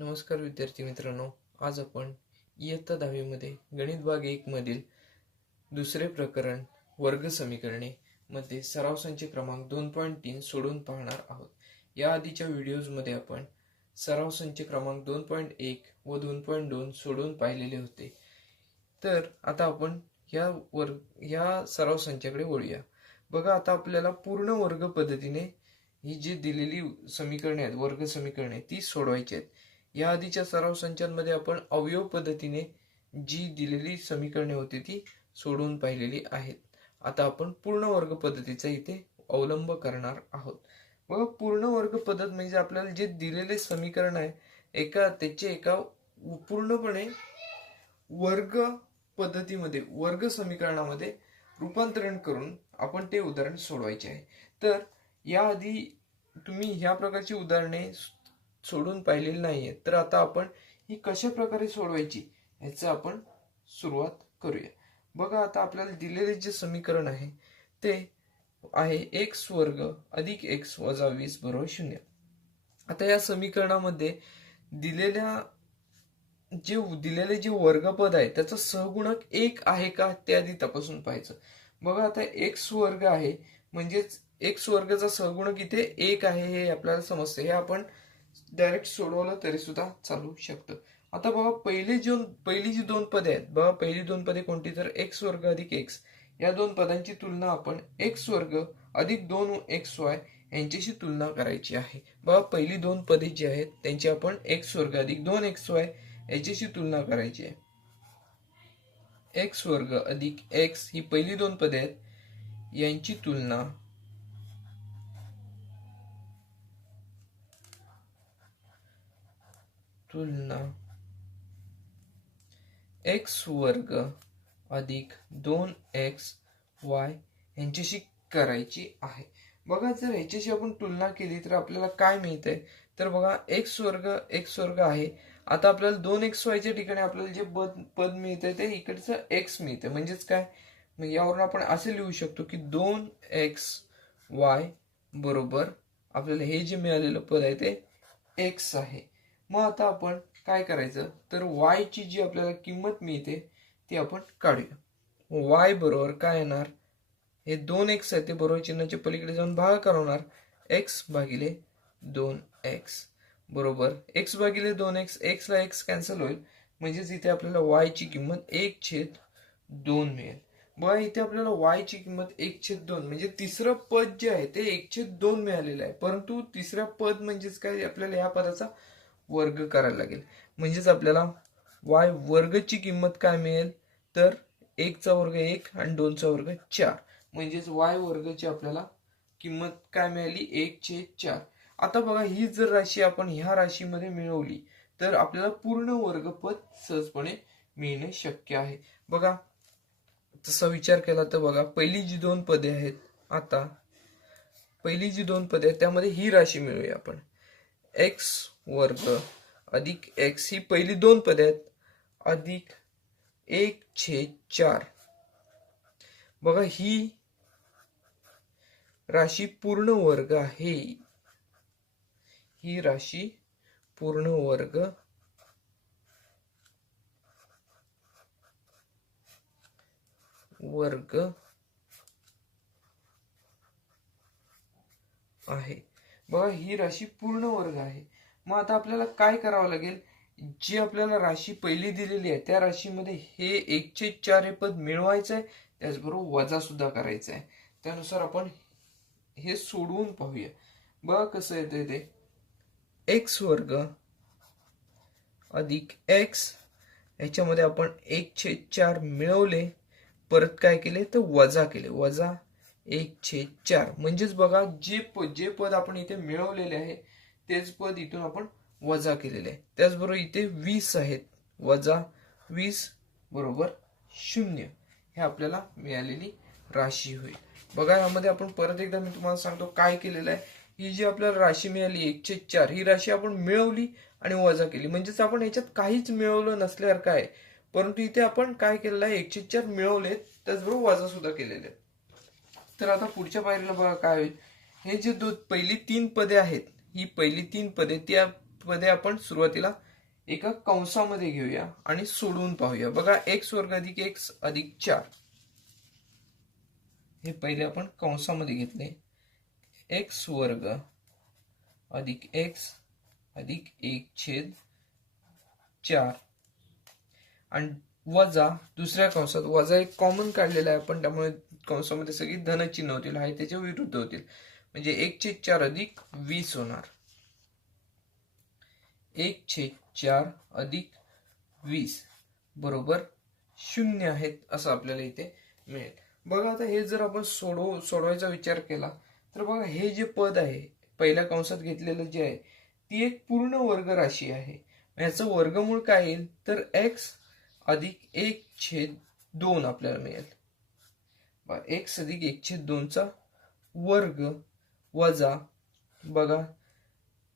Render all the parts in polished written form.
नमस्कार विद्यार्थी मित्रांनो, आज आपण इयत्ता 10वी मध्ये गणित भाग 1 मधील दुसरे प्रकरण वर्ग समीकरणे मध्ये सराव संच क्रमांक 2.3 सोडून पाहणार आहोत। या आधीच्या व्हिडिओज मध्ये आपण सराव संच क्रमांक 2.1 व 2.2 सोडून पाहिलेले होते। तर आता आपण या सराव संचाकडे वळूया। बघा, आता आपल्याला पूर्ण वर्ग पद्धतीने ही जी दिलेली समीकरणे आहेत, वर्ग समीकरणे, ती सोडवायची आहेत। या आधीच्या सराव संचांमध्ये आपण अवयव पद्धतीने जी दिलेली समीकरणे होती ती सोडवून पाहिलेली आहेत। आता आपण पूर्ण वर्ग पद्धतीचा इथे अवलंब करणार आहोत। बघा, पूर्ण वर्ग पद्धत म्हणजे आपल्याला जे दिलेले समीकरण आहे एका पूर्णपणे वर्ग पद्धतीमध्ये, वर्ग समीकरणामध्ये रूपांतरण करून आपण ते उदाहरण सोडवायचे आहे। तर याआधी तुम्ही ह्या प्रकारची उदाहरणे सोडून पाहिलेली नाहीये, तर आता आपण ही कशा प्रकारे सोडवायची याचं आपण सुरुवात करूया। बघा, आता आपल्याला दिलेले जे समीकरण आहे ते आहे x वर्ग अधिक x वजा 20 बरोबर 0। आता या समीकरणामध्ये दिलेले जे वर्गपद आहे त्याचा सहगुणक 1 आहे का ते आधी तपासून पाहायचं। बघा, आता x वर्ग आहे म्हणजेच x वर्गाचा सहगुणक इथे 1 आहे हे आपल्याला समजते। हे आपण डायरेक्ट सोडवलं तरी सुद्धा चालू शकतं। आता बघा, पहिली जी दोन पदे आहेत, बघा पहिली दोन पदे कोणती, तर x वर्ग अधिक x, या दोन पदांची तुलना आपण x वर्ग अधिक 2xy यांच्याशी तुलना करायची आहे। बघा, पहिली दोन पदे जी आहेत त्यांची आपण x वर्ग अधिक 2xy याच्याशी तुलना करायची आहे। x वर्ग अधिक x ही पहिली दोन पदे आहेत, यांची तुलना x वर्ग अधिक 2xy यांच्याशी करायची आहे। बघा, जर ह्याच्याशी आपण तुलना केली तर आपल्याला काय मिळतंय, तर बघा x वर्ग आहे। आता आपल्याला 2xy च्या ठिकाणी आपल्याला जे पद मिळतंय ते इकडचं x मिळतंय, म्हणजेच काय, मग यावरून आपण असे लिहू शकतो की 2xy बरोबर आपल्याला हे जे मिळालेलं पद आहे ते x आहे। मग आता आपण काय करायचं, तर y ची जी आपल्याला किंमत मिळते ती आपण काढूया। y बरोबर काय येणार, हे 2x आहे ते बरोबर चिन्हाच्या पलीकडे जाऊन भागाकार होणार, x भागिले 2x बरोबर x भागिले 2x, x ला x कॅन्सल होईल, म्हणजेच इथे आपल्याला y ची किंमत 1/2 मिळेल। बघा, इथे आपल्याला y ची किंमत 1/2 म्हणजे तिसरं पद जे आहे ते 1/2 मिळालेलं आहे, परंतु तिसरं पद म्हणजेच काय, आपल्याला या पदाचा वर्ग करायला लागेल, म्हणजेच आपल्याला y वर्गची किंमत काय मिळेल, तर 1 चा वर्ग 1 आणि 2 चा वर्ग 4, म्हणजेच y वर्गची आपल्याला किंमत काय मिळाली, 1/4। आता बघा, ही जर राशी आपण ह्या राशीमध्ये मिळवली तर आपल्याला पूर्ण वर्गपद सहजपणे मिळणे शक्य आहे। बघा, तसा विचार केला तर बघा, पहिली जी दोन पदे आहेत, आता पहिली जी दोन पदे आहेत त्यामध्ये ही राशी मिळवूया आपण, x वर्ग अधिक x ही पहिली दोन पदे आहेत अधिक 1/4। बघा, ही राशी पूर्ण वर्ग आहे, ही राशी पूर्ण वर्ग आहे। बघा, ही राशी पूर्ण वर्ग आहे। मग आता आपल्याला काय करावं लागेल, जी आपल्याला राशी पहिली दिलेली आहे त्या राशीमध्ये हे 1/4 हे पद मिळवायचं आहे, त्याचबरोबर वजा सुद्धा करायचं आहे। त्यानुसार आपण हे सोडवून पाहूया। बघा कसं येतंय ते, x वर्ग अधिक x याच्यामध्ये आपण 1/4 मिळवले, परत काय केले तर वजा केले, वजा 1/4, म्हणजेच बघा जे पद आपण इथे मिळवलेले आहे तेच पद इथून आपण वजा केलेले आहे। त्याचबरोबर इथे 20 आहेत, वजा 20 बरोबर 0 हे आपल्याला मिळालेली राशी होईल। बघा, यामध्ये आपण परत एकदा मी तुम्हाला सांगतो काय केलेलं आहे। ही जी आपल्याला राशी मिळाली 1/4, ही राशी आपण मिळवली आणि वजा केली, म्हणजेच आपण याच्यात काहीच मिळवलं नसल्यासारखं आहे, परंतु इथे आपण काय केलेलं आहे, 1/4 मिळवले त्याचबरोबर वजा सुद्धा केलेले। तर आता पुढच्या पायरीला बघा काय होईल, हे जे पहिली तीन पदे आहेत, ही पहिली तीन पदे, त्या पदे आपण सुरुवातीला एका कंसामध्ये घेऊया आणि सोडवून पाहूया. बघा एक्स वर्ग अधिक एक्स अधिक 4 हे पहिले आपण कंसामध्ये घेतले. एक्स वर्ग अधिक एक्स अधिक 1/4 आणि वजा दुसऱ्या कंसात वजा एक कॉमन काढलेला आहे आपण, त्यामुळे कंसामध्ये सगळी धनचिन्ह होतील, आहे त्याच्या विरुद्ध होतील, म्हणजे 1/4 अधिक 20 होणार. 1/4 अधिक 20 बरोबर 0 आहेत असं आपल्याला इथे मिळेल. बघा आता हे जर आपण सोडवायचा विचार केला तर बघा हे जे पद आहे पहिल्या कंसात घेतलेलं जे आहे ती एक पूर्ण वर्ग राशी आहे. याचं वर्गमूळ काय येईल तर एक्स अधिक 1/2 आपल्याला मिळेल. एक्स अधिक 1/2 वर्ग वजा बघा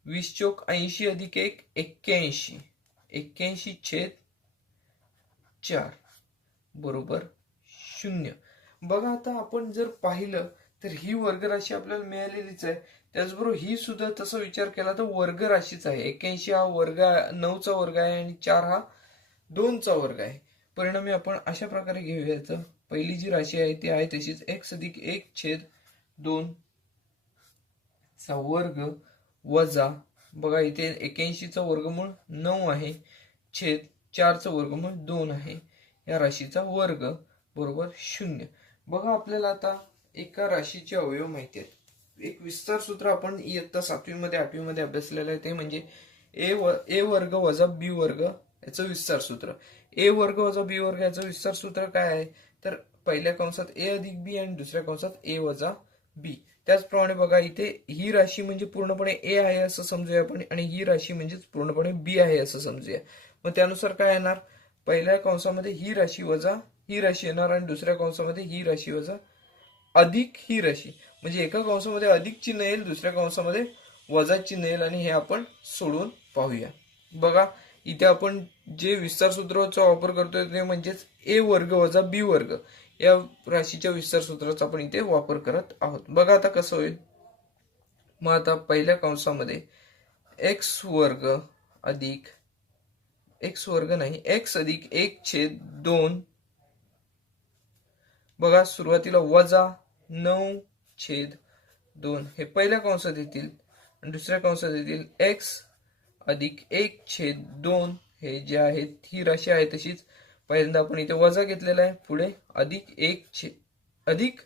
20 चौक 80 अधिक 1 81 81/4 बरोबर 0. बघा आता आपण जर पाहिलं तर ही वर्ग राशी आपल्याला मिळालेलीच आहे. त्याचबरोबर ही सुद्धा तसा विचार केला तर वर्ग राशीच आहे. 81 हा वर्ग 9चा वर्ग आहे आणि 4 हा 2चा वर्ग आहे. परिणामी आपण अशा प्रकारे घेऊयाचं. पहिली जी राशी आहे ती आहे तशीच एक्स अधिक 1/2 चा वर्ग वजा बघा इथे 81चा वर्गमूळ 9 आहे छेद 4चा वर्गमूळ 2 आहे या राशीचा वर्ग बरोबर 0. बघा आपल्याला आता एका राशीचे अवयव माहिती आहेत. एक विस्तार सूत्र आपण इयत्ता 7वी मध्ये 8वी मध्ये अभ्यासलेलं आहे, ते म्हणजे ए वर्ग वजा बी वर्ग याचं विस्तार सूत्र. ए वर्ग वजा बी वर्ग याचं विस्तार सूत्र काय आहे तर पहिल्या कंसात ए अधिक बी आणि दुसऱ्या कंसात ए वजा बी. त्याचप्रमाणे बघा इथे ही राशी म्हणजे पूर्णपणे ए आहे असं समजूया आपण आणि ही राशी म्हणजे पूर्णपणे बी आहे असं समजूया. मग त्यानुसार काय येणार, पहिल्या कंसामध्ये ही राशी वजा ही राशी येणार आणि दुसऱ्या कंसामध्ये ही राशी वजा अधिक ही राशी, म्हणजे एका कंसामध्ये अधिक चिन्ह येईल दुसऱ्या कंसामध्ये वजा चिन्ह येईल आणि हे आपण सोडून पाहूया. बघा इथे आपण जे विस्तार सूत्राचा वापर करतोय ते म्हणजेच ए वर्ग वजा बी वर्ग या राशीच्या विस्तार सूत्राचा आपण इथे वापर करत आहोत. बघा आता कसं होईल. मग आता पहिल्या कंसामध्ये एक्स वर्ग अधिक एक्स वर्ग नाही एक्स अधिक 1/2 बघा सुरुवातीला वजा 9/2 हे पहिल्या कंसात येतील आणि दुसऱ्या कंसात येतील एक्स अधिक 1/2 हे जे आहेत ही राशी आहे तशीच पहिल्यांदा आपण इथे वजा घेतलेला आहे, पुढे अधिक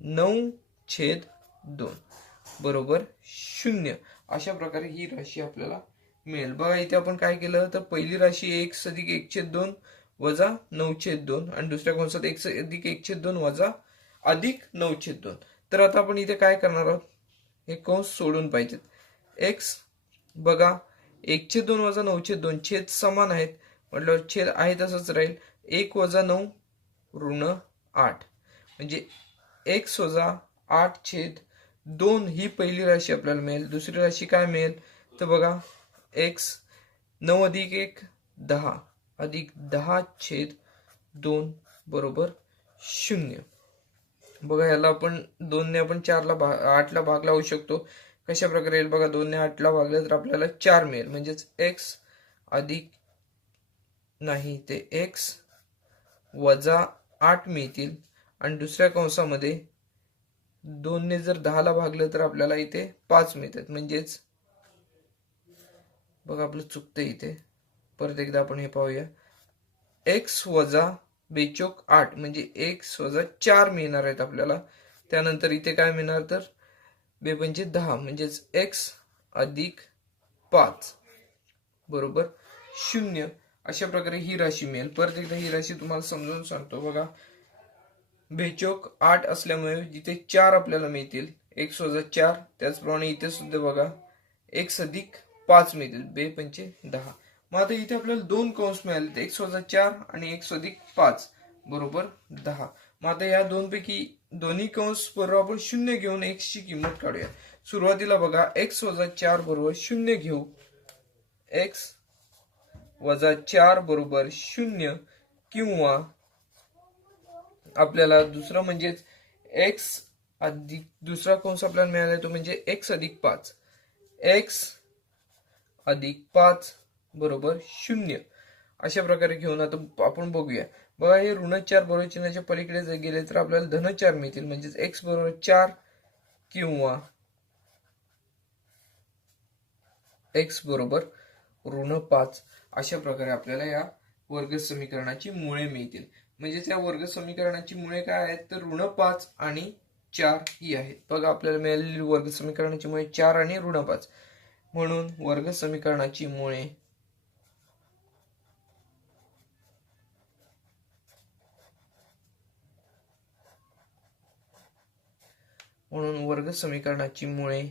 9/2 बरोबर 0. अशा प्रकारे ही राशी आपल्याला मिळेल. बघा इथे आपण काय केलं तर पहिली राशी एक्स अधिक 1/2 वजा 9/2 आणि दुसऱ्या कंसात एक्स अधिक 1/2 वजा अधिक 9/2. तर आता आपण इथे काय करणार आहोत, हे कंस सोडून पाहिजेत. एक्स बघा 1/2 वजा 9/2 छेद समान आहेत म्हटल्यावर छेद आहे तसंच राहील. 1 वजा 9 ऋण 8 म्हणजे एक्स वजा 8/2 ही पहिली राशी आपल्याला मिळेल. दुसरी राशी काय मिळेल तर बघा एक्स 9 अधिक 1 10 अधिक 10/2 बरोबर 0. बघा याला आपण 2 ने आपण 8 ला भाग लावू शकतो. कशा प्रकारे येईल बघा 2 ने 8 ला भागले तर आपल्याला 4 मिळेल, म्हणजेच एक्स अधिक नाही ते एक्स वजा 8 मिळतील आणि दुसऱ्या कंसामध्ये 2 ने जर 10 ला भागलं तर आपल्याला इथे 5 मिळतात. म्हणजेच बघा आपलं चुकतंय इथे, परत एकदा आपण हे पाहूया. एक्स वजा 2/8 म्हणजे एक्स वजा 4 मिळणार आहेत आपल्याला. त्यानंतर इथे काय मिळणार तर 2×10 म्हणजेच एक्स अधिक 5 बरोबर 0. अशा प्रकारे ही राशी मिळेल. परत एकदा ही राशी तुम्हाला समजावून सांगतो. बघा 2/8 असल्यामुळे जिथे 4 आपल्याला मिळतील एक्स वजा 4, त्याचप्रमाणे इथे सुद्धा बघा एक्स अधिक 5 मिळतील 2×10. मग आता इथे आपल्याला 2 कंस मिळाले, एक्स वजा 4 आणि एक्स अधिक 5 बरोबर 10. मग आता या दोनपैकी दोन्ही कंस बरोबर आपण 0 घेऊन एक्स ची किंमत काढूया. सुरुवातीला बघा एक्स वजा 4 बरोबर 0 घेऊ. एक्स वजा 4 बरोबर 0 किंवा आपल्याला दुसरा म्हणजेच एक्स अधिक दुसरा कंस आपल्याला मिळाला तो म्हणजे एक्स अधिक 5. एक्स अधिक 5 बरोबर 0 अशा प्रकारे घेऊन आता आपण बघूया. बघा हे ऋण 4 बरोबर चिन्हाच्या पलीकडे जर गेले तर आपल्याला धन 4 मिळतील. म्हणजेच x बरोबर 4 किंवा x बरोबर ऋण 5 अशा प्रकारे आपल्याला या वर्ग समीकरणाची मुळे मिळतील. म्हणजेच या वर्ग समीकरणाची मुळे काय आहेत तर ऋण 5 आणि 4 ही आहेत. बघा आपल्याला मिळालेली वर्ग समीकरणाची मुळे 4 आणि ऋण 5. म्हणून वर्ग समीकरणाची मुळे मुळे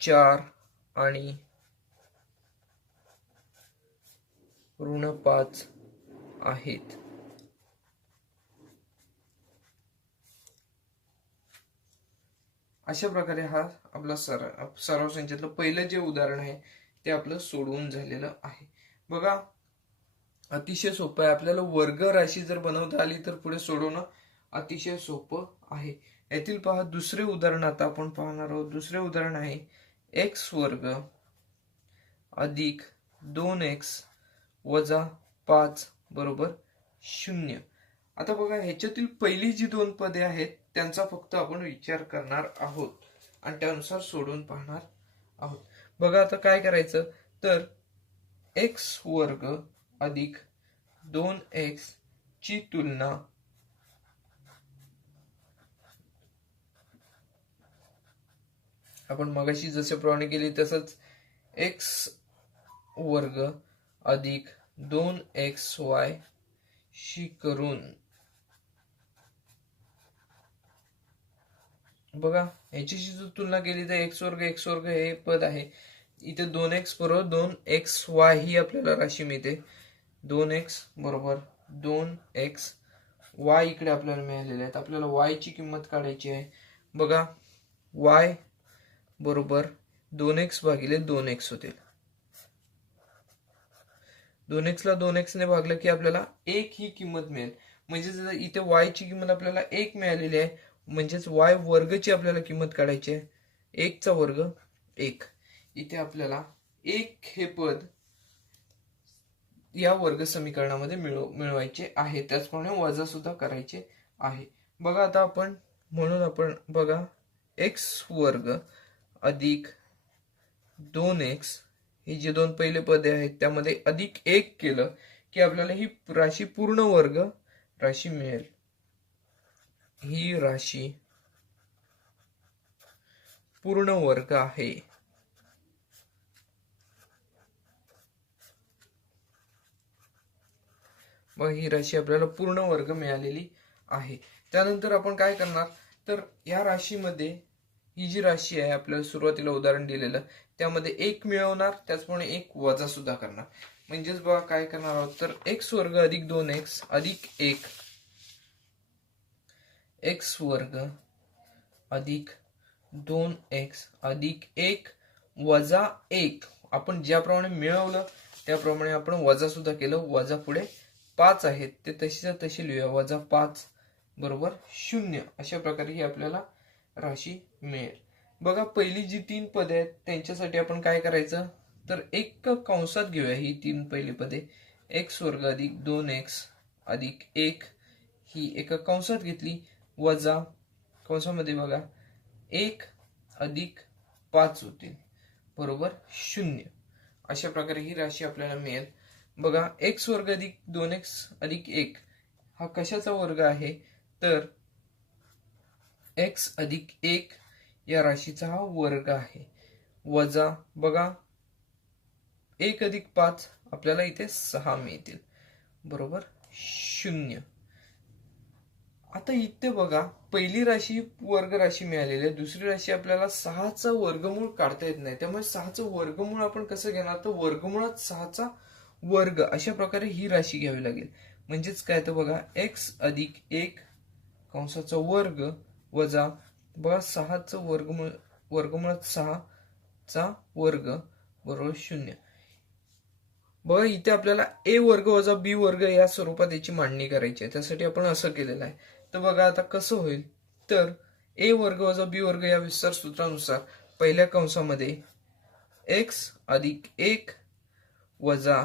4 आणि ऋण 5 आहेत. अशा प्रकारे हा आपला सराव संख्येतलं पहिलं जे उदाहरण आहे ते आपलं सोडवून झालेलं आहे. बघा अतिशय सोपं आहे. आपल्याला वर्ग राशी जर बनवता आली तर पुढे सोडवणं अतिशय सोपं आहे. यातील पहा दुसरे उदाहरण आता आपण पाहणार आहोत. दुसरे उदाहरण आहे x वर्ग अधिक 2x वजा 5 बरोबर 0. आता बघा ह्याच्यातील पहिली जी दोन पदे आहेत त्यांचा फक्त आपण विचार करणार आहोत आणि त्यानुसार सोडवून पाहणार आहोत. बघा आता काय करायचं तर x वर्ग अधिक 2x ची तुलना आपण मगाशी जसे प्रमाणे केली तसंच x वर्ग अधिक 2xy शी करून बघा ह्याच्याशी जर तुलना केली तर x वर्ग हे पद आहे. इथे 2x बरोबर 2xy ही आपल्याला राशी मिळते. 2x बरोबर 2xy इकडे आपल्याला मिळालेले आहेत. आपल्याला y ची किंमत काढायची आहे. बघा y बरोबर 2x भागिले 2x होते. 2x ला 2x ने भागलं की आपल्याला 1 ही किंमत मिळेल. म्हणजे इथे y ची किंमत आपल्याला 1 मिळालेली आहे. म्हणजेच y वर्गची आपल्याला किंमत काढायची आहे. 1 चा वर्ग 1. इथे आपल्याला 1 हे पद या वर्ग समीकरणामध्ये मिळवायचे आहे. त्याचप्रमाणे वजा सुद्धा करायचे आहे. बघा आता आपण म्हणून आपण बघा x वर्ग अधिक 2x ही जे दोन पहिले पदे आहेत त्यामध्ये अधिक 1 केलं की आपल्याला ही राशी पूर्ण वर्ग राशी मिळेल. ही राशी पूर्ण वर्ग आहे. मग ही राशी आपल्याला पूर्ण वर्ग मिळालेली आहे. त्यानंतर आपण काय करणार तर या राशीमध्ये ही जी राशी आहे आपल्याला सुरुवातीला उदाहरण दिलेलं त्यामध्ये 1 मिळवणार त्याचप्रमाणे 1 वजा सुद्धा करणार. म्हणजेच बघा काय करणार आहोत तर x वर्ग अधिक 2x अधिक 1 x वर्ग अधिक 2x अधिक 1 वजा 1 आपण ज्याप्रमाणे मिळवलं त्याप्रमाणे आपण वजा सुद्धा केलं. वजा पुढे 5 आहेत ते तशीच्या तशी लिहूया. वजा 5 बरोबर 0 अशा प्रकारे ही आपल्याला राशी मिळेल. बघा पहिली जी 3 पदे आहेत त्यांच्यासाठी आपण काय करायचं तर एक कंसात घेऊया ही 3 पहिली पदे. x वर्ग अधिक 2x अधिक 1 ही एका कंसात घेतली वजा कंसामध्ये बघा 1 अधिक 5 होतील बरोबर 0 अशा प्रकारे ही राशी आपल्याला मिळेल. बघा x वर्ग अधिक 2x अधिक 1 हा कशाचा वर्ग आहे तर x अधिक 1 या राशीचा हा वर्ग आहे. वजा बघा 1 अधिक 5 आपल्याला इथे 6 मिळतील बरोबर 0. आता इथे बघा पहिली राशी वर्ग राशी मिळालेली आहे. दुसरी राशी आपल्याला 6चा वर्गमूळ काढता येत नाही. त्यामुळे 6चं वर्गमूळ आपण कसं घेणार तर वर्गमुळात 6चा वर्ग अशा प्रकारे ही राशी घ्यावी लागेल. म्हणजेच काय तर बघा x अधिक 1 कंसाचा वर्ग वजा बघा 6चं वर्गमुळात 6चा वर्ग बरोबर 0. बघा इथे आपल्याला a वर्ग वजा b वर्ग या स्वरूपात याची मांडणी करायची आहे. त्यासाठी आपण असं केलेलं आहे. तर बघा आता कसं होईल तर a वर्ग वजा b वर्ग या विस्तार सूत्रानुसार पहिल्या कंसामध्ये x अधिक 1 वजा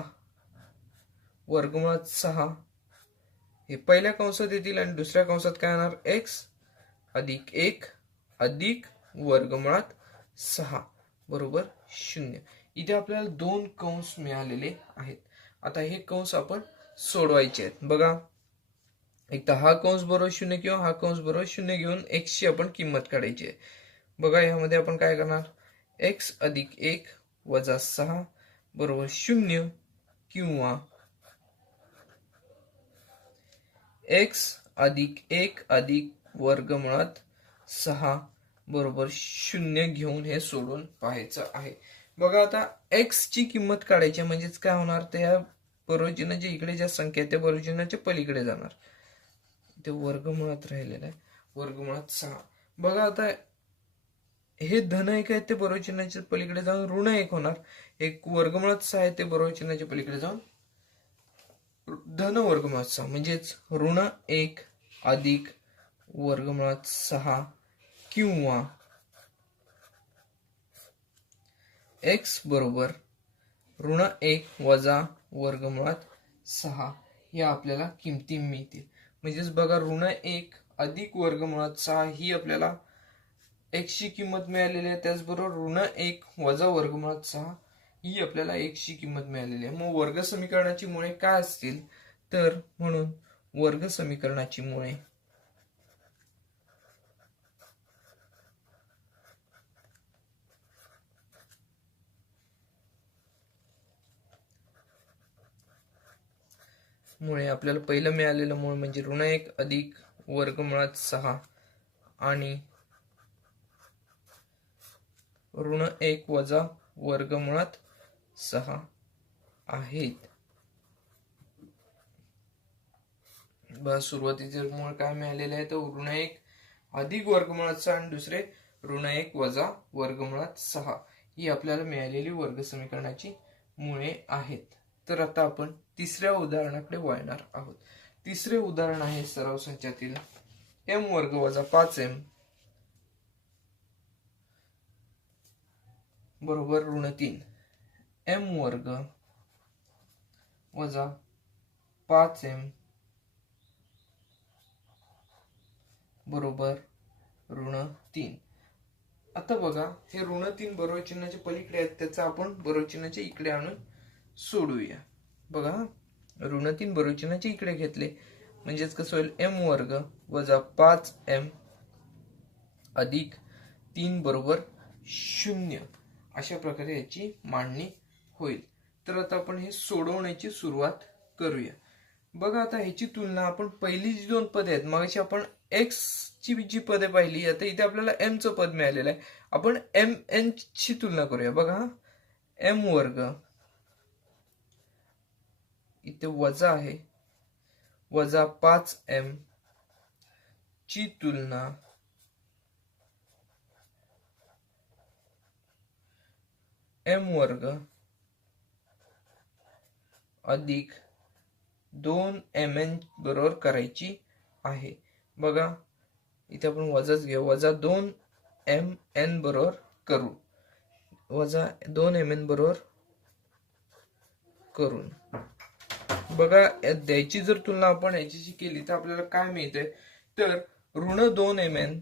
वर्गमुळात 6 हे पहिल्या कंसात येतील आणि दुसऱ्या कंसात काय येणार x अधिक 1 अधिक वर्गमुळात 6 बरोबर 0. इथे आपल्याला दोन कंस मिळालेले आहेत. आता हे कंस आपण सोडवायचे आहेत. बघा एक तर हा कंस बरोबर 0 किंवा हा कंस बरोबर 0 घेऊन x ची आपण किंमत काढायची आहे. बघा यामध्ये आपण काय करणार x अधिक 1 वजा 6 बरोबर 0 किंवा x अधिक 1 अधिक वर्गमुळात 6 बरोबर 0 घेऊन हे सोडून पाहायचं आहे. बघा आता x ची किंमत काढायची म्हणजेच काय होणार त्या बरोबरचिन्हाच्या इकडे ज्या संख्या आहेत त्या बरोबरचिन्हाच्या पलीकडे जाणार. ते वर्गमुळात राहिलेलं आहे वर्गमुळात 6. बघा आता हे धन 1 आहे ते बरोबरचिन्हाच्या पलीकडे जाऊन ऋण 1 होणार. एक वर्गमुळात 6 आहे ते बरोबरचिन्हाच्या पलीकडे जाऊन धन वर्गमुळात 6 म्हणजेच ऋण 1 अधिक वर्गमुळात 6 किंवा x बरोबर ऋण 1 वजा वर्गमुळात 6 या आपल्याला किमती मिळतील. म्हणजेच बघा ऋण 1 अधिक वर्गमुळात 6 ही आपल्याला x ची किंमत मिळालेली आहे. त्याचबरोबर ऋण 1 वजा वर्गमुळात 6 ही आपल्याला x ची किंमत मिळालेली आहे. मग वर्ग समीकरणाची मुळे काय असतील तर म्हणून वर्ग समीकरणाची मुळे आपल्याला पहिलं मिळालेलं मूळ म्हणजे ऋण 1 अधिक वर्गमुळात 6 आणि ऋण 1 वजा वर्गमुळात 6 आहेत. सुरुवातीचे मूळ काय मिळालेले आहे तर ऋण 1 अधिक वर्गमुळात 6 आणि दुसरे ऋण 1 वजा वर्गमुळात 6 ही आपल्याला मिळालेली वर्ग समीकरणाची मुळे आहेत. तर आता आपण तिसऱ्या उदाहरणाकडे वळणार आहोत. तिसरे उदाहरण आहे सराव संचातील m वर्ग वजा 5m बरोबर ऋण 3. m वर्ग वजा 5m बरोबर ऋण 3. आता बघा हे ऋण 3 बरोबर चिन्हाच्या पलीकडे आहेत त्याचा आपण बरोबर चिन्हाच्या इकडे आणून सोडूया. बघा ऋण 3 बरोबर चिन्हाच्या इकडे घेतले म्हणजेच कसं होईल m वर्ग वजा 5m अधिक 3 बरोबर 0 अशा प्रकारे याची मांडणी होईल. तर आता आपण हे सोडवण्याची सुरुवात करूया. बघा आता ह्याची तुलना आपण पहिली जी दोन पदे आहेत मगाशी आपण x ची जी पदे पाहिली आता इथे आपल्याला m चं पद मिळालेलं आहे. आपण mn ची तुलना करूया. बघा m वर्ग इथे वजा आहे वजा 5m ची तुलना m वर्ग अधिक 2mn बरोबर करायची आहे. बघा इथे आपण वजाच घेऊ वजा 2mn बरोबर करू वजा 2mn बरोबर करून बघा द्यायची जर तुलना आपण याच्याशी केली तर आपल्याला काय मिळते तर ऋण 2mn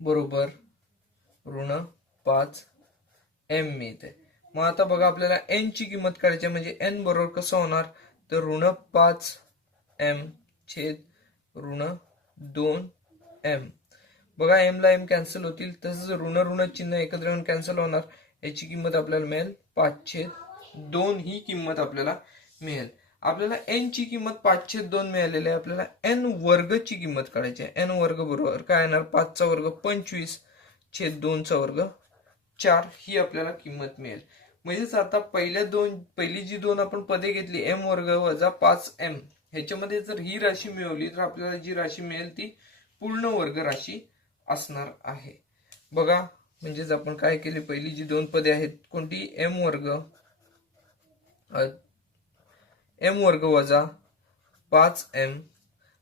बरोबर ऋण 5m मिळते. मग आता बघा आपल्याला n ची किंमत काढायची म्हणजे n बरोबर कसं होणार तर ऋण 5m छेद ऋण 2m. बघा m ला m कॅन्सल होतील तसंच ऋण ऋण चिन्ह एकत्र येऊन कॅन्सल होणार. याची किंमत आपल्याला मिळेल 5/2 ही किंमत आपल्याला मिळेल. आपल्याला n ची किंमत 5/2 मिळालेली आहे. आपल्याला n वर्ग ची किंमत काढायची आहे. n वर्ग बरोबर काय येणार 5 चा वर्ग 25/2 चा वर्ग 4 ही आपल्याला किंमत मिळेल. म्हणजेच आता पहिली जी दोन आपण पदे घेतली m वर्ग वजा 5m ह्याच्यामध्ये जर ही राशी मिळवली तर आपल्याला जी राशी मिळेल ती पूर्ण वर्ग राशी असणार आहे. बघा म्हणजेच आपण काय केले पहिली जी दोन पदे आहेत कोणती m वर्ग वजा 5m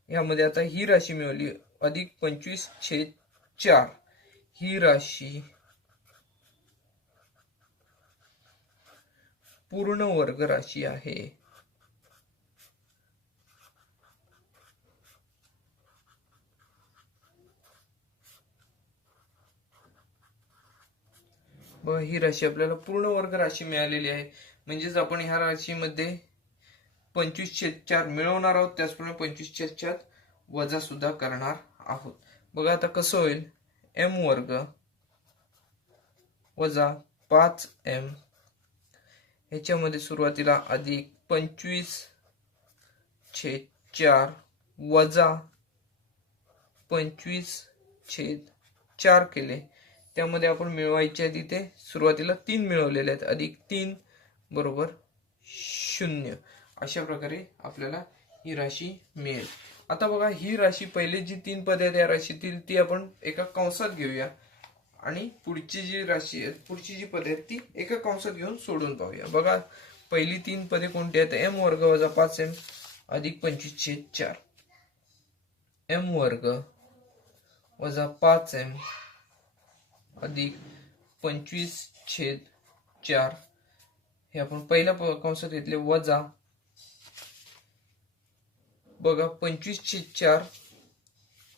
यामध्ये आता ही राशी मिळवली अधिक 25/4 ही राशी पूर्ण वर्ग राशी आहे. ही राशी आपल्याला पूर्ण वर्ग राशी मिळालेली आहे. म्हणजेच आपण ह्या राशीमध्ये 25/4 मिळवणार आहोत, त्याचप्रमाणे 25/4 वजा सुद्धा करणार आहोत. बघा आता कसं होईल. m वर्ग वजा 5m ह्याच्यामध्ये सुरुवातीला अधिक 25/4 वजा 25/4 केले. त्यामध्ये आपण मिळवायचे आधी ते सुरुवातीला 3 मिळवलेले आहेत. अधिक 3 बरोबर 0. अशा प्रकारे आपल्याला ही राशी मिळेल. आता बघा ही राशी पहिले जी 3 पदे आहेत या राशीतील ती आपण एका कंसात घेऊया आणि पुढची जी राशी आहे पुढची जी पदे आहेत ती एका कंसात घेऊन सोडून पाहूया. बघा पहिली 3 पदे कोणती आहेत. m वर्ग वजा 5m अधिक 25/4. m वर्ग वजा 5m अधिक 25/4 हे आपण पहिल्या कंसात घेतले. वजा बघा 25/4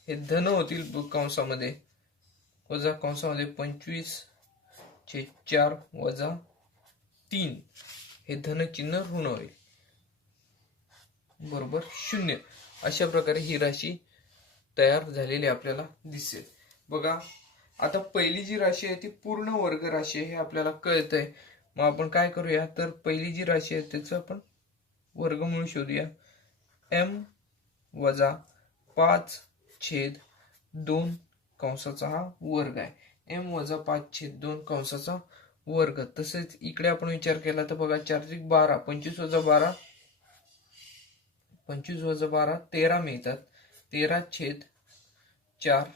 हे धन होतील कंसामध्ये. वजा कंसामध्ये 25/4 वजा 3 हे धन चिन्ह ऋण होईल बरोबर 0. अशा प्रकारे ही राशी तयार झालेली आपल्याला दिसेल. बघा आता पहिली जी राशी आहे ती पूर्ण वर्ग राशी आहे हे आपल्याला कळतंय. मग आपण काय करूया तर पहिली जी राशी आहे त्याचं आपण वर्गमूळ शोधूया. m वजा 5/2 कंसाचा हा वर्ग आहे. m वजा 5/2 कंसाचा वर्ग. तसेच इकडे आपण विचार केला तर बघा 4×12 25 वजा 12 13 मिळतात. 13/4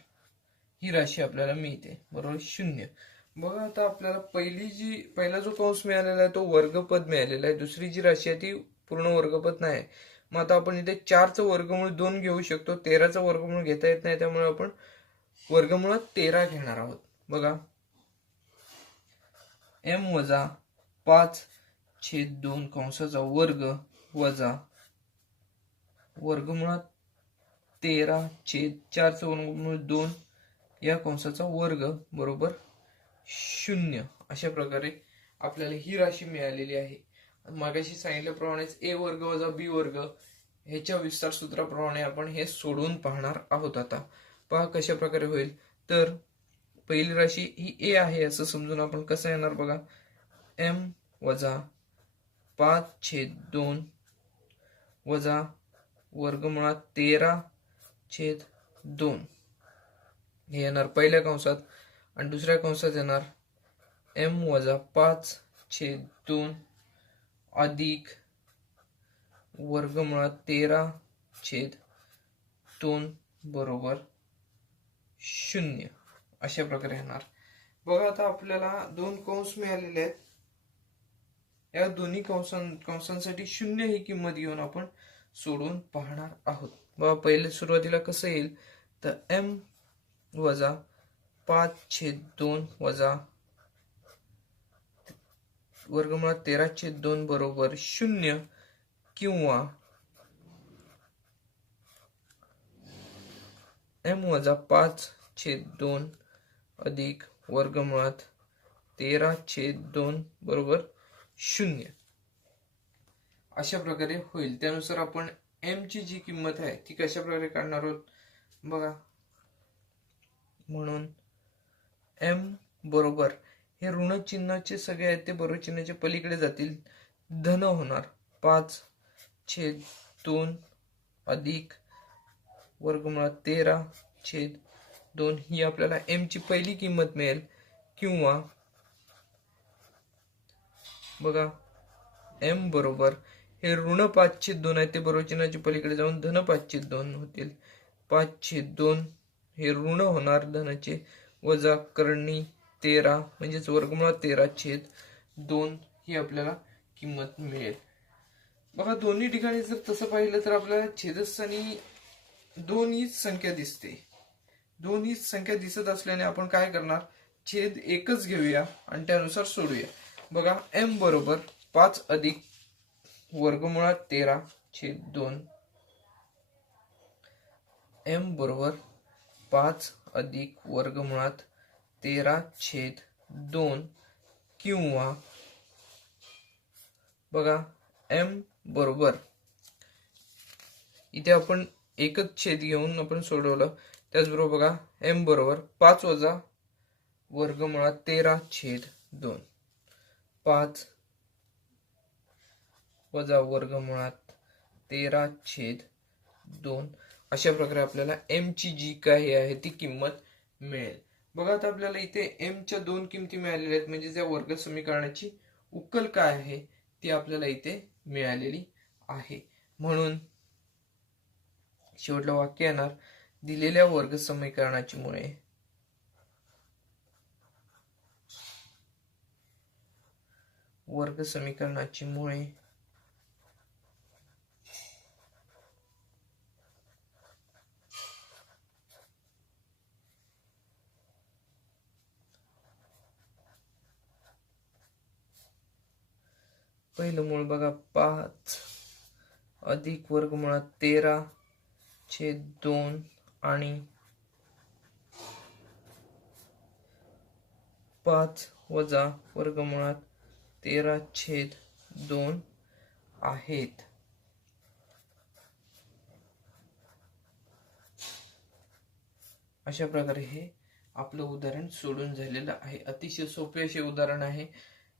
ही राशी आपल्याला मिळते बरोबर 0. बघा आता आपल्याला पहिला जो कंस मिळालेला आहे तो वर्गपद मिळालेला आहे. दुसरी जी राशी आहे ती पूर्ण वर्गपद नाही. मग आता आपण इथे 4चं वर्गमूळ 2 घेऊ शकतो. 13चं वर्गमूळ घेता येत नाही त्यामुळे आपण वर्गमूळात 13 घेणार आहोत. बघा m वजा 5/2 कंसाचा वर्ग वजा वर्गमुळात 13/4चं वर्गमूळ 2 या कंसाचा वर्ग बरोबर 0. अशा प्रकारे आपल्याला ही राशी मिळालेली आहे. मागाशी सांगितल्याप्रमाणेच a वर्ग वजा b वर्ग ह्याच्या विस्तार सूत्राप्रमाणे आपण हे सोडवून पाहणार आहोत. आता पहा कशा प्रकारे होईल. तर पहिली राशी ही a आहे असं समजून आपण कसं येणार बघा. m वजा 5/2 वजा वर्गमुळात 13/2 हे येणार पहिल्या कंसात आणि दुसऱ्या कंसात येणार m वजा 5/2 अधिक वर्गमुळात 13/2 बरोबर 0. अशा प्रकारे येणार. बघा आता आपल्याला 2 कंस मिळालेले आहेत. या दोन्ही कंसांसाठी 0 ही किंमत घेऊन आपण सोडून पाहणार आहोत. बघा पहिले सुरुवातीला कसं येईल तर m वजा 5/2 वजा वर्गमुळात 13/2 बरोबर 0 किंवा m वजा 5/2 अधिक वर्गमुळात 13/2 बरोबर 0. अशा प्रकारे होईल. त्यानुसार आपण m ची जी किंमत आहे ती कशा प्रकारे काढणार आहोत बघा. म्हणून m बरोबर हे ऋण चिन्हाचे सगळे आहेत ते बरोबर चिन्हाच्या पलीकडे जातील. धन होणार 5/2 अधिक वर्गमुळात 13/2 ही आपल्याला m ची पहिली किंमत मिळेल. किंवा बघा m बरोबर हे ऋण 5/2 आहे ते बरोबर चिन्हाच्या पलीकडे जाऊन धन 5/2 होतील. 5/2 हे ऋण होणार धनाचे वजा करणी 13 म्हणजेच वर्गमुळात 13/2 ही आपल्याला किंमत मिळेल. बघा दोन्ही ठिकाणी जर तसं पाहिलं तर आपल्याला छेदस्थानी 2 हीच संख्या दिसते. दोन्ही संख्या दिसत असल्याने आपण काय करणार, छेद एकच घेऊया आणि त्यानुसार सोडूया. बघा m बरोबर 5 अधिक वर्गमुळात 13/2. m बरोबर 5 अधिक वर्गमुळात 13/2 किंवा बघा m बरोबर, इथे आपण एकच छेद घेऊन आपण सोडवलं. त्याचबरोबर बघा m बरोबर 5 वजा वर्गमुळात 13/2. 5 वजा वर्गमुळात 13/2 अशा प्रकारे आपल्याला m ची जी काही आहे ती किंमत मिळेल. बघा आता आपल्याला इथे m च्या दोन किमती मिळालेल्या आहेत, म्हणजे त्या वर्ग समीकरणाची उकल काय आहे ती आपल्याला इथे मिळालेली आहे. म्हणून शेवटलं वाक्य येणार, दिलेल्या वर्ग समीकरणाची मुळे पहिलं मूळ बघा 5 अधिक वर्गमुळात 13/2 आणि 5 वजा वर्गमुळात 13/2 आहेत. अशा प्रकारे हे आपलं उदाहरण सोडून झालेलं आहे. अतिशय सोपे असे उदाहरण आहे.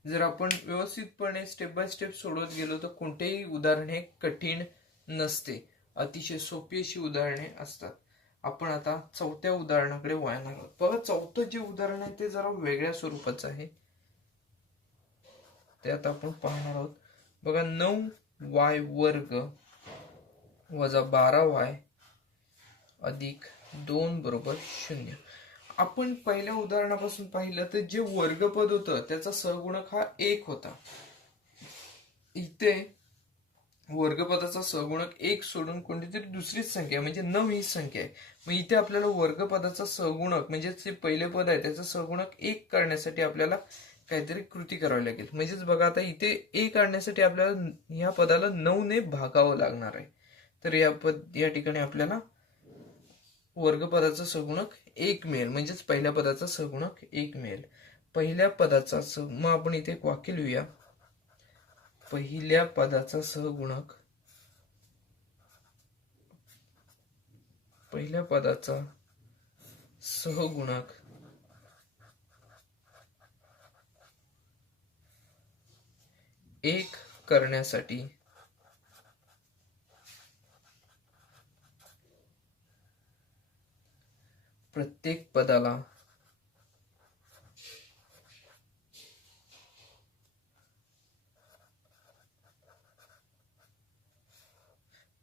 जर आपण व्यवस्थितपणे स्टेप बाय स्टेप सोडवत गेलो तर कोणतेही उदाहरण हे कठीण नसते. अतिशय सोपी अशी उदाहरणे असतात. आपण आता चौथ्या उदाहरणाकडे वळणार आहोत. बघा चौथं जे उदाहरण आहे ते जरा वेगळ्या स्वरूपाचं आहे, ते आता आपण पाहणार आहोत. बघा 9y वर्ग वजा 12y अधिक 2 बरोबर 0. आपण पहिल्या उदाहरणापासून पाहिलं तर जे वर्गपद होतं त्याचा सहगुणक हा 1 होता. इथे वर्गपदाचा सहगुणक 1 सोडून कोणतीतरी दुसरीच संख्या म्हणजे 9 ही संख्या आहे. मग इथे आपल्याला वर्गपदाचा सहगुणक म्हणजे जे पहिले पद आहे त्याचा सहगुणक 1 काढण्यासाठी आपल्याला काहीतरी कृती करावी लागेल. म्हणजेच बघा आता इथे 1 काढण्यासाठी आपल्याला या पदाला 9 ने भागावं लागणार आहे. तर या ठिकाणी आपल्याला वर्गपदाचा सहगुणक 1 मिळेल, म्हणजेच पहिल्या पदाचा सहगुणक 1 मिळेल. पहिल्या पदाचा मग आपण इथे एक वाक्य लिहूया. पहिल्या पदाचा सहगुणक 1 करण्यासाठी प्रत्येक पदाला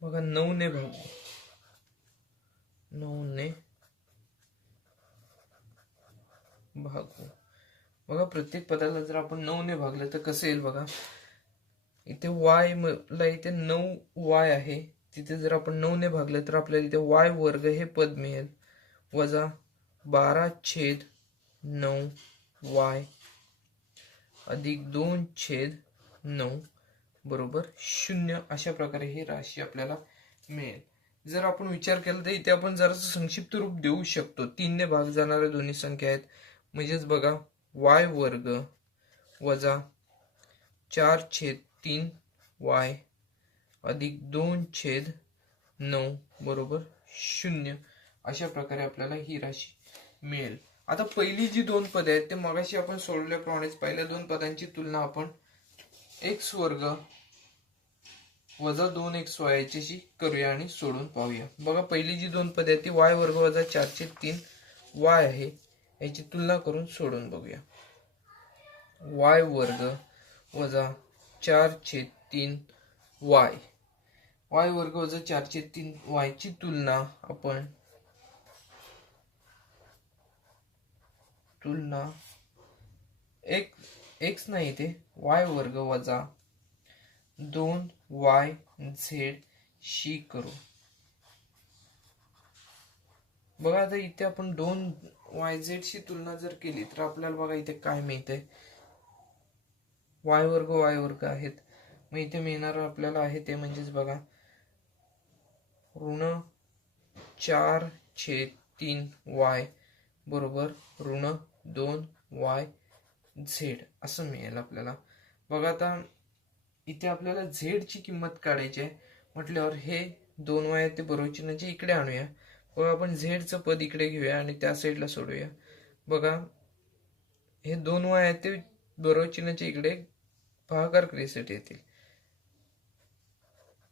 बघा 9 ने भागू. बघा प्रत्येक पदाला जर आपण 9 ने भागलं तर कसं येईल बघा. इथे y ला इथे 9y आहे, तिथे जर आपण 9 ने भागलं तर आपल्याला इथे y वर्ग हे पद मिळेल वजा 12/9y अधिक 2/9 बरोबर 0. अशा प्रकारे ही राशी आपल्याला मिळेल. जर आपण विचार केला तर इथे आपण जरासं संक्षिप्त रूप देऊ शकतो. 3 ने भाग जाणाऱ्या दोन्ही संख्या आहेत, म्हणजेच बघा y वर्ग वजा 4/3y अधिक 2/9 बरोबर 0. अशा प्रकारे आपल्याला ही राशी मिळेल. आता पहिली जी दोन पदे आहेत ते मगाशी आपण सोडवल्याप्रमाणेच पहिल्या दोन पदांची तुलना आपण x वर्ग वजा 2xy याच्याशी करूया आणि सोडून पाहूया. बघा पहिली जी दोन पदे आहेत ती y वर्ग वजा 4/3y आहे, याची तुलना करून सोडून बघूया. y वर्ग वजा 4/3y, y वर्ग वजा 4/3y ची तुलना आपण x नाही ते y वर्ग वजा 2yz शी करू. बघा आता इथे आपण दोन YZ ची तुलना जर केली तर आपल्याला बघा इथे काय मिळतंय, y वर्ग आहेत. मग इथे मिळणार आपल्याला आहे ते म्हणजेच बघा ऋण 4/3y बरोबर ऋण 2YZ असं मिळेल आपल्याला. बघा आता इथे आपल्याला z ची किंमत काढायची आहे म्हटल्यावर हे 2y ते बरोबर चिन्हाचे इकडे आणूया. बघा आपण z चं पद इकडे घेऊया आणि त्या साईडला सोडूया. बघा हे 2y ते बरोबर चिन्हाचे इकडे भागाकार क्रियेसाठी येतील.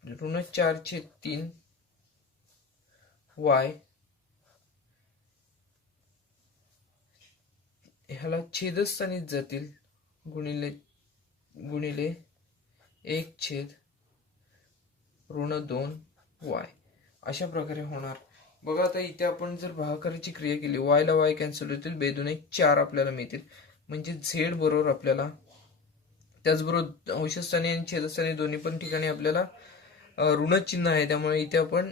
ऋण 4/3y ह्याला छेदस्थानीच जातील गुणिले 1/2y अशा प्रकारे होणार. बघा आता इथे आपण जर भागाकाराची क्रिया केली, y ला y कॅन्सल होतील, 2×1=4 आपल्याला मिळतील. म्हणजे z बरोबर आपल्याला त्याचबरोबर अंशस्थानी आणि छेदस्थानी दोन्ही पण ठिकाणी आपल्याला ऋण चिन्ह आहे, त्यामुळे इथे आपण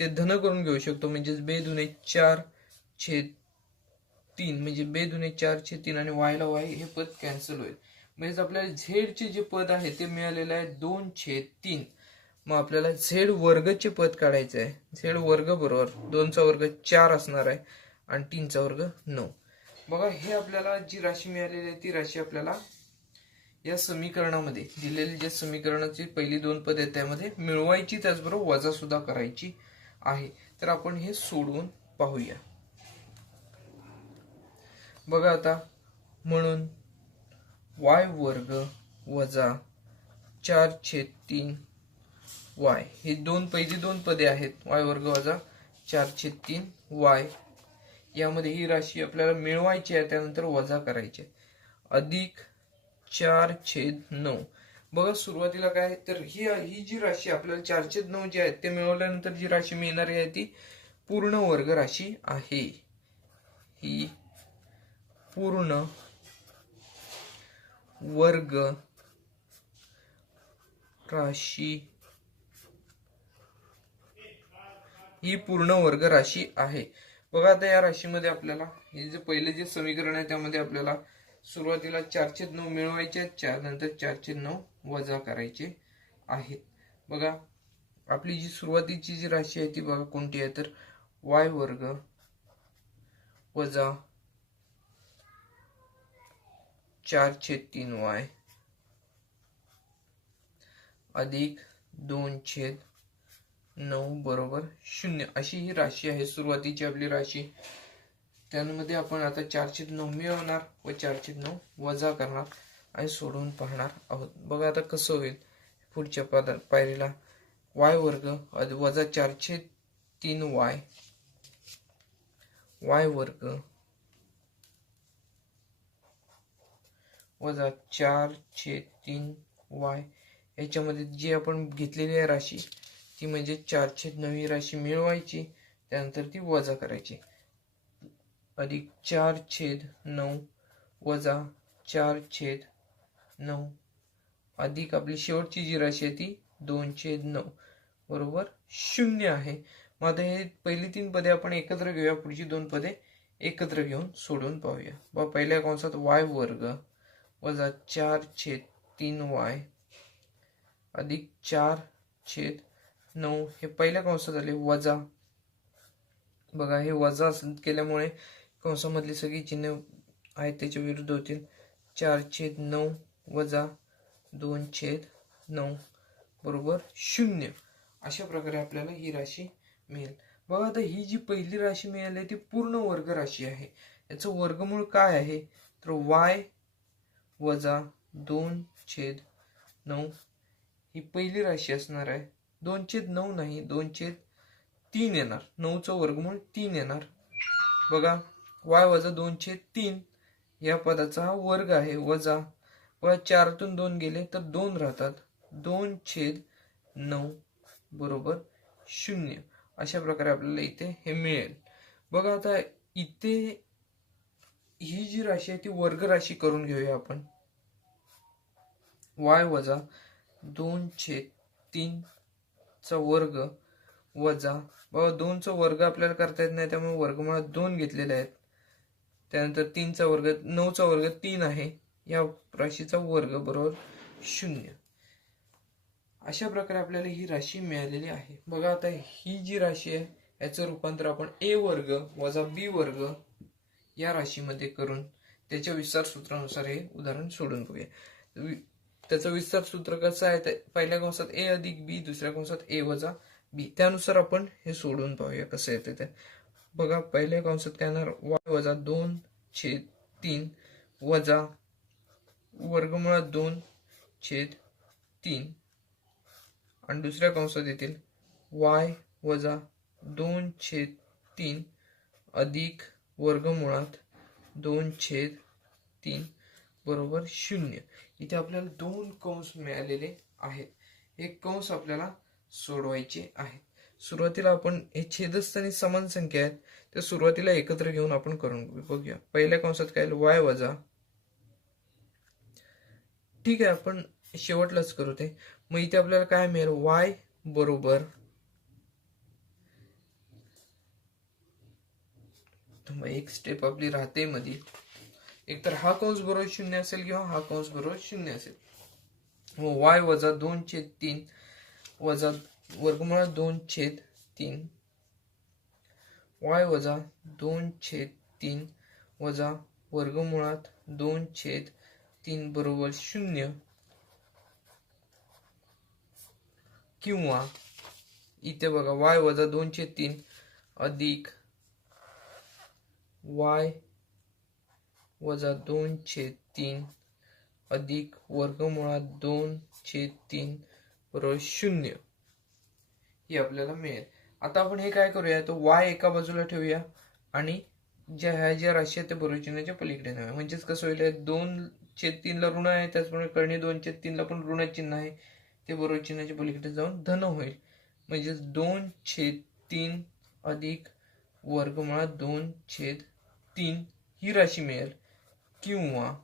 ते धन करून घेऊ शकतो. म्हणजे 2×4/3 म्हणजे 2×4/3 आणि y ला y हे पद कॅन्सल होईल. म्हणजे आपल्याला z चे जे पद आहे ते मिळालेले आहे 2/3. मग आपल्याला z वर्गचे पद काढायचे आहे. z वर्ग बरोबर 2चा वर्ग 4 असणार आहे आणि 3चा वर्ग 9. बघा हे आपल्याला जी राशी मिळालेली आहे ती राशी आपल्याला या समीकरणामध्ये दिलेली जे समीकरणाची पहिली दोन पद आहेत त्यामध्ये मिळवायची, त्याचबरोबर वजा सुद्धा करायची आहे. तर आपण हे सोडवून पाहूया. बघा आता म्हणून y वर्ग वजा 4/3y हे पहिली दोन पदे आहेत. y वर्ग वजा 4/3y यामध्ये ही राशी आपल्याला मिळवायची आहे, त्यानंतर वजा करायची आहे. अधिक 4/9. बघा सुरुवातीला काय तर ही जी राशी आपल्याला 4/9 जी आहे ते मिळवल्यानंतर जी राशी मिळणार आहे ती पूर्ण वर्ग राशी आहे. ही पूर्ण वर्ग राशी आहे. बघा आता या राशीमध्ये आपल्याला हे जे पहिले जे समीकरण आहे त्यामध्ये आपल्याला सुरुवातीला 4/9 मिळवायचे आहेत, 4 नंतर 4/9 वजा करायचे आहेत. बघा आपली जी सुरुवातीची जी राशी आहे ती बघा कोणती आहे तर y वर्ग वजा 4/3y अधिक 2/9 बरोबर 0 अशी ही राशी आहे सुरुवातीची आपली राशी. त्यामध्ये आपण आता 4/9 मिळवणार व 4/9 वजा करणार आणि सोडवून पाहणार आहोत. बघा आता कसं होईल. पुढच्या पायरीला y वर्ग वजा 4/3y वर्ग वजा 4/3y याच्यामध्ये जी आपण घेतलेली आहे राशी ती म्हणजे 4/9 ही राशी मिळवायची, त्यानंतर ती वजा करायची. अधिक 4/9 वजा 4/9 अधिक आपली शेवटची जी राशी आहे ती 2/9 बरोबर 0 आहे. मग आता हे पहिली तीन पदे आपण एकत्र घेऊया, पुढची दोन पदे एकत्र घेऊन सोडवून पाहूया. बघा पहिल्या कंसात y वर्ग वजा 4/3y अधिक 4/9 हे पहिल्या कंसात आले वजा. बघा हे वजा केल्यामुळे कंसामधली सगळी चिन्ह आहेत त्याच्या विरुद्ध होतील. 4/9 वजा 2/9 बरोबर 0 अशा प्रकारे आपल्याला ही राशी मिळेल. बघा आता ही जी पहिली राशी मिळाली ती पूर्ण वर्ग राशी आहे. याचं वर्गमूळ काय आहे तर y वजा 2/9 ही पहिली राशी असणार आहे. 2/9 नाही 2/3 येणार. 9चं वर्गमूळ 3 येणार. बघा y वजा 2/3 या पदाचा हा वर्ग आहे. वजा बघा 4तून 2 गेले तर 2 राहतात. 2/9 बरोबर 0 अशा प्रकारे आपल्याला इथे हे मिळेल. बघा आता इथे ही जी राशी आहे ती वर्ग राशी करून घेऊया आपण. y वजा 2/3 चा वर्ग वजा बाबा 2चा वर्ग आपल्याला करता येत नाही त्यामुळे वर्गमुळात 2 घेतलेले आहेत. त्यानंतर 3चा वर्ग 9चा वर्ग 3 आहे. या राशीचा वर्ग बरोबर 0. अशा प्रकारे आपल्याला ही राशी मिळालेली आहे. बघा आता ही जी राशी आहे याचं रूपांतर आपण a वर्ग वजा b वर्ग या राशीमध्ये करून त्याच्या विस्तार सूत्रानुसार हे उदाहरण सोडून बघूया. त्याचं विस्तार सूत्र कसं आहे, पहिल्या कंसात a अधिक b, दुसऱ्या कंसात a वजा b, त्यानुसार आपण हे सोडून पाहूया कसं येते ते. बघा पहिल्या कंसात काय येणार, y वजा 2/3 वजा वर्गमुळात 2/3 आणि दुसऱ्या कंसात येतील y वजा 2/3 अधिक वर्गमुळात 2/3 बरोबर 0. इथे आपल्याला 2 कंस मिळालेले आहेत. एक कंस आपल्याला सोडवायचे आहेत. सुरुवातीला आपण हे छेदस्थानी समान संख्या आहेत त्या सुरुवातीला एकत्र घेऊन आपण करून बघूया. पहिल्या कंसात काय y वजा, ठीक आहे आपण शेवटलाच करू ते. मग इथे आपल्याला काय मिळेल, y बरोबर एक स्टेप आपली राहते मध्ये, एकतर हा कंस बरोबर 0 असेल किंवा हा कंस बरोबर 0 असेल. मग y वजा 2/3 वजा वर्गमुळात 2/3 y वजा 2/3 वजा वर्गमुळात 2/3 बरोबर 0. किंवा इथे बघा y वजा 2/3 अधिक y वजा 2/3 अधिक वर्गमुळात 2/3 बरोबर 0 हे आपल्याला मिळेल. आता आपण हे काय करूया, तो y एका बाजूला ठेवूया आणि ज्या राशी आहेत ते बरोबर चिन्हाच्या पलीकडे नेऊया. म्हणजेच कसं होईल, 2/3 ला ऋण आहे त्याचप्रमाणे कर्णी 2/3 ला पण ऋण चिन्ह आहे, ते बरोबर चिन्हाच्या पलीकडे जाऊन धन होईल. म्हणजेच 2/3 अधिक वर्गमुळात 2/3 ही राशी मिळेल. किंवा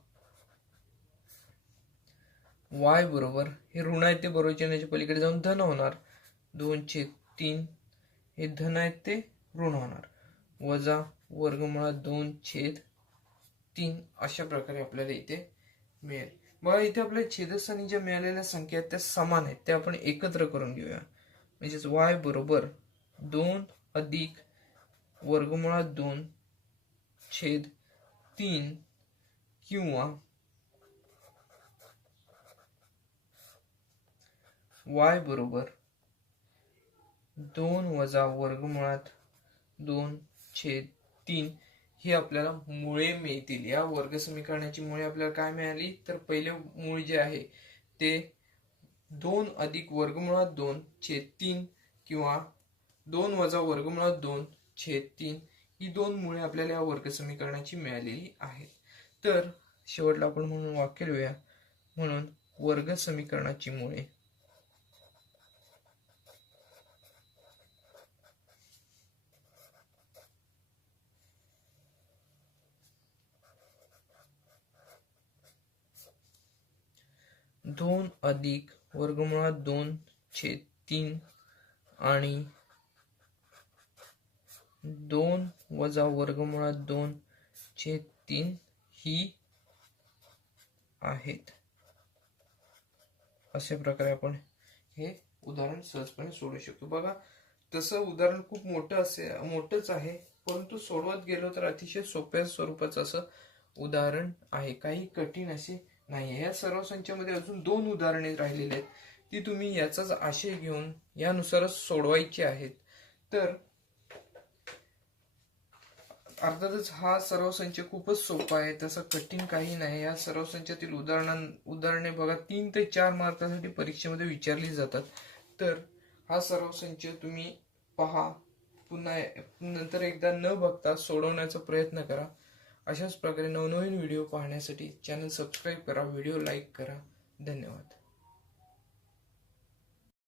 y बरोबर हे ऋण आहे ते बरोबर चिन्हाच्या पलीकडे जाऊन धन होणार, 2/3 हे धन आहेत ते ऋण होणार, वजा वर्गमुळात 2/3 अशा प्रकारे आपल्याला इथे मिळेल. बघा इथे आपल्या छेदस्थानी ज्या मिळालेल्या संख्या आहेत त्या समान आहेत, त्या आपण एकत्र करून घेऊया. म्हणजेच y बरोबर 2 अधिक वर्गमुळात 2/3 किंवा y बरोबर 2 वजा वर्गमुळात 2/3 ही आपल्याला मुळे मिळतील. या वर्ग समीकरणाची मुळे आपल्याला काय मिळाली, तर पहिले मूळ जे आहे ते 2 अधिक वर्गमुळात 2/3 किंवा 2 वजा वर्गमुळात 2/3 ही 2 मुळे आपल्याला या वर्ग समीकरणाची मिळालेली आहेत. तर शेवटला आपण म्हणून वाक्य लिहूया. म्हणून वर्ग समीकरणाची मुळे दोन अधिक वर्गमुळात 2/3 आणि 2 वजा वर्गमुळात 2/3 ही आहेत. अशा प्रकारे आपण हे उदाहरण सहजपणे सोडू शकतो. बघा तसं उदाहरण खूप मोठंच आहे, परंतु सोडवत गेलो तर अतिशय सोप्या स्वरूपाचं असं उदाहरण आहे, काही कठीण असे नाही. या सर्व संचामध्ये अजून 2 उदाहरणे राहिलेली आहेत, ती तुम्ही याचाच आशय घेऊन यानुसारच सोडवायची आहेत. तर अर्थातच हा सर्व संच खूपच सोपा आहे, तसं कठीण काही नाही. या सर्व संचातील उदाहरणे बघा 3 ते 4 मार्कासाठी परीक्षेमध्ये विचारली जातात. तर हा सर्व संच तुम्ही पहा, पुन्हा नंतर एकदा न बघता सोडवण्याचा प्रयत्न करा. अशाच प्रकारे नवनवीन व्हिडिओ पाहण्यासाठी चॅनल सबस्क्राईब करा, व्हिडिओ लाईक करा. धन्यवाद.